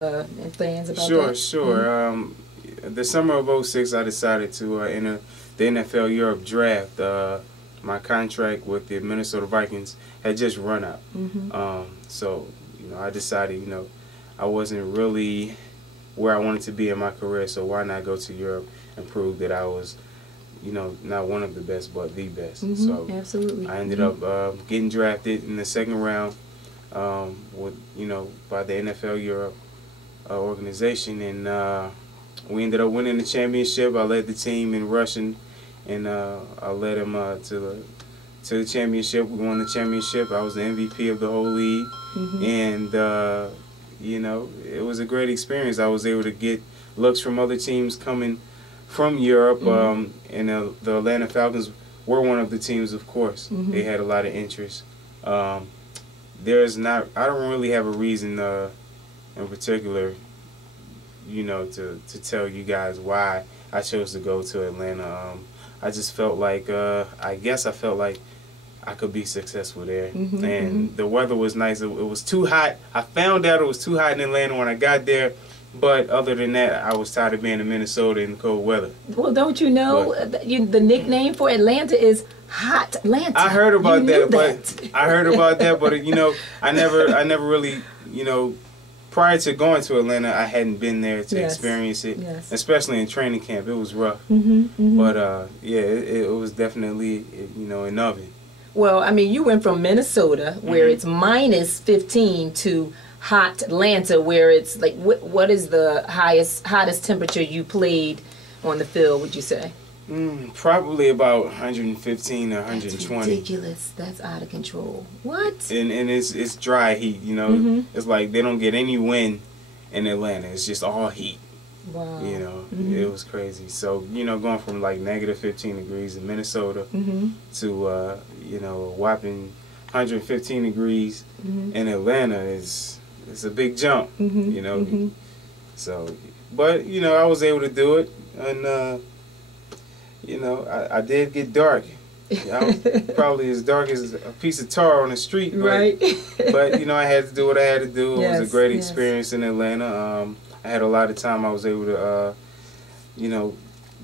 and plans about Sure, that? sure. The summer of '06, I decided to enter the NFL Europe draft. My contract with the Minnesota Vikings had just run out. So, I decided, I wasn't really where I wanted to be in my career, so why not go to Europe and prove that I was, not one of the best, but the best. So Absolutely. I ended up getting drafted in the second round with, by the NFL Europe organization, and we ended up winning the championship. I led the team in rushing, and I led them to the championship. We won the championship. I was the MVP of the whole league, and it was a great experience. I was able to get looks from other teams coming from Europe, and the Atlanta Falcons were one of the teams, of course. They had a lot of interest. I don't really have a reason in particular, to tell you guys why I chose to go to Atlanta. I just felt like, I felt like I could be successful there. And the weather was nice. It was too hot. I found out it was too hot in Atlanta when I got there. But other than that, I was tired of being in Minnesota in the cold weather. Well, don't you know the nickname for Atlanta is Hot Atlanta? I heard about that, but I never really, prior to going to Atlanta, I hadn't been there to experience it, especially in training camp. It was rough, but it was definitely, an oven. Well, I mean, you went from Minnesota, where it's -15, to hot Atlanta, where it's like, what is the hottest temperature you played on the field, would you say? Probably about 115 or 120. That's ridiculous. That's out of control. What? And it's dry heat, It's like they don't get any wind in Atlanta. It's just all heat. Wow. It was crazy. So, going from like -15 degrees in Minnesota to, a whopping 115 degrees in Atlanta it's a big jump, So, but, I was able to do it. And, I did get dark. I was probably as dark as a piece of tar on the street. Right. But, I had to do what I had to do. It was a great experience in Atlanta. I had a lot of time. I was able to,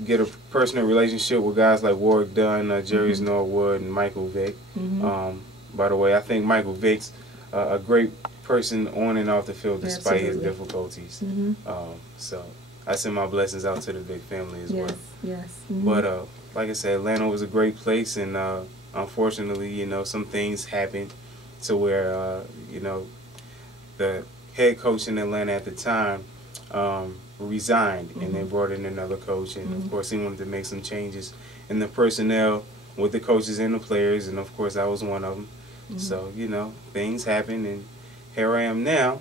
get a personal relationship with guys like Warwick Dunn, Jerry Norwood, and Michael Vick. By the way, I think Michael Vick's a great person on and off the field despite his difficulties. So I send my blessings out to the Vick family as well. Yes. But like I said, Atlanta was a great place, and unfortunately, some things happened to where, the head coach in Atlanta at the time resigned, and they brought in another coach, and of course he wanted to make some changes in the personnel with the coaches and the players, and of course I was one of them. So, things happen, and here I am now.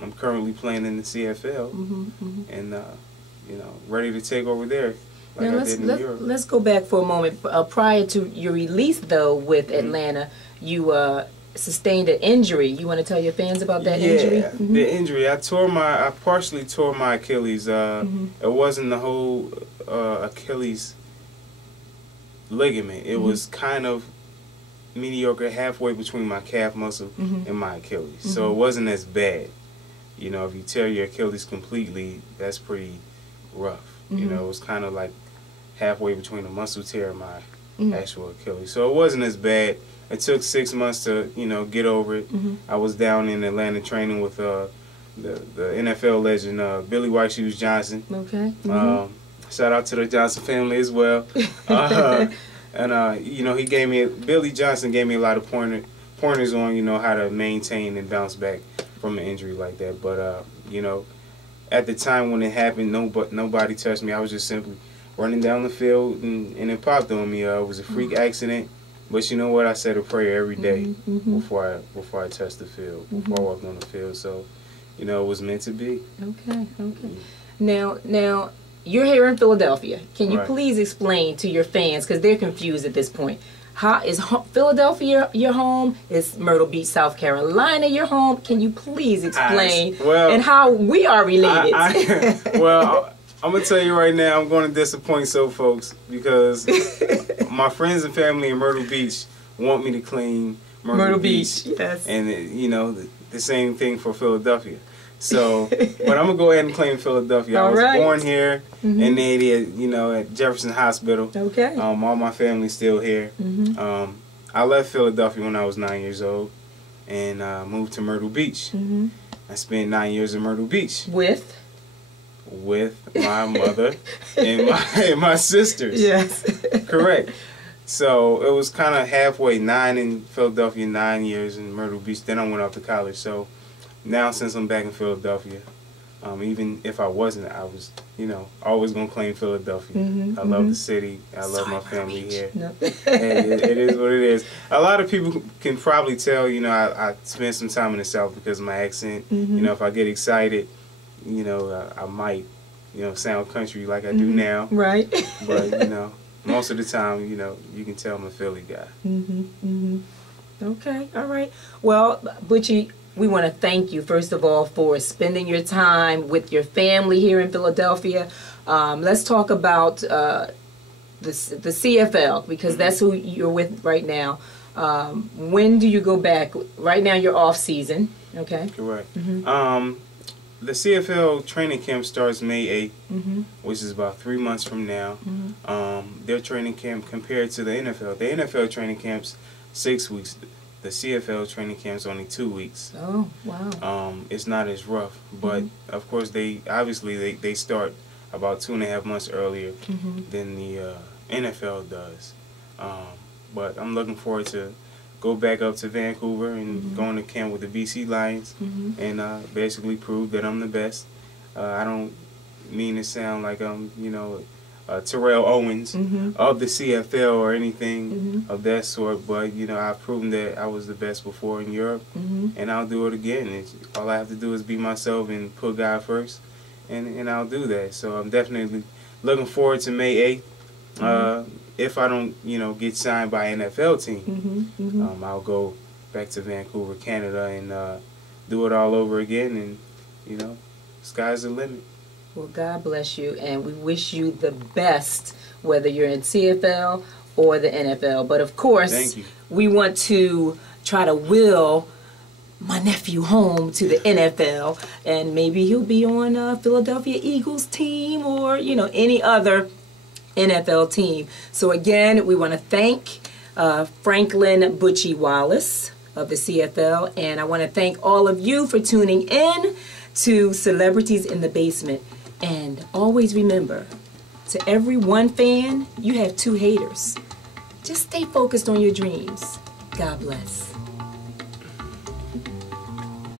I'm currently playing in the CFL, and ready to take over there. Like now let's go back for a moment. Prior to your release, though, with Atlanta, you sustained an injury. You want to tell your fans about that injury? The injury. I partially tore my Achilles. It wasn't the whole Achilles ligament. It was kind of mediocre, halfway between my calf muscle and my Achilles. So it wasn't as bad. If you tear your Achilles completely, that's pretty rough. It was kind of like halfway between a muscle tear and my actual Achilles. So it wasn't as bad. It took 6 months to, get over it. I was down in Atlanta training with the NFL legend, Billy White Shoes Johnson. Okay. Shout out to the Johnson family as well. And Billy Johnson gave me a lot of pointers on, how to maintain and bounce back from an injury like that. But, at the time when it happened, nobody touched me. I was just simply running down the field, and it popped on me. It was a freak accident. But you know what? I said a prayer every day before I touched the field, before I walked on the field. So, it was meant to be. Okay. Now, you're here in Philadelphia. Can you please explain to your fans, because they're confused at this point, how is Philadelphia your home? Is Myrtle Beach, South Carolina your home? Can you please explain and how we are related? I'm going to tell you right now, I'm going to disappoint some folks, because my friends and family in Myrtle Beach want me to claim Myrtle Beach. Yes. And, the same thing for Philadelphia. So, but I'm gonna go ahead and claim Philadelphia. I was born here in the area, you know, at Jefferson Hospital. Okay. All my family's still here. I left Philadelphia when I was 9 years old, and moved to Myrtle Beach. I spent 9 years in Myrtle Beach with my mother and my sisters. Yes. Correct. So it was kind of halfway, 9 in Philadelphia, 9 years in Myrtle Beach. Then I went off to college. So now since I'm back in Philadelphia, even if I wasn't, I was, you know, always going to claim Philadelphia. I love the city. I love my family here. No. And it is what it is. A lot of people can probably tell, you know, I spent some time in the South because of my accent. You know, if I get excited, you know, I might, you know, sound country like I do now. Right. But, you know, most of the time, you know, you can tell I'm a Philly guy. Okay. All right. Well, Butchie, we want to thank you, first of all, for spending your time with your family here in Philadelphia. Let's talk about the CFL, because that's who you're with right now. When do you go back? Right now you're off season. Okay. Correct. The CFL training camp starts May 8th, which is about 3 months from now. Their training camp compared to the NFL. The NFL training camp's 6 weeks. The CFL training camp's only 2 weeks. Oh, wow. It's not as rough, but of course they start about 2.5 months earlier than the NFL does. But I'm looking forward to go back up to Vancouver and going to camp with the BC Lions and basically prove that I'm the best. I don't mean to sound like I'm, you know, Terrell Owens of the CFL or anything of that sort, but you know, I've proven that I was the best before in Europe, and I'll do it again. All I have to do is be myself and put God first, and I'll do that. So I'm definitely looking forward to May 8th. If I don't, you know, get signed by an NFL team, I'll go back to Vancouver, Canada, and do it all over again, and you know, sky's the limit. Well, God bless you, and we wish you the best, whether you're in CFL or the NFL. But of course, we want to try to will my nephew home to the NFL, and maybe he'll be on Philadelphia Eagles team or, you know, any other NFL team. So again, we want to thank Franklin Butchie Wallace of the CFL, and I want to thank all of you for tuning in to Celebrities in the Basement. And always remember, to every one fan, you have 2 haters. Just stay focused on your dreams. God bless.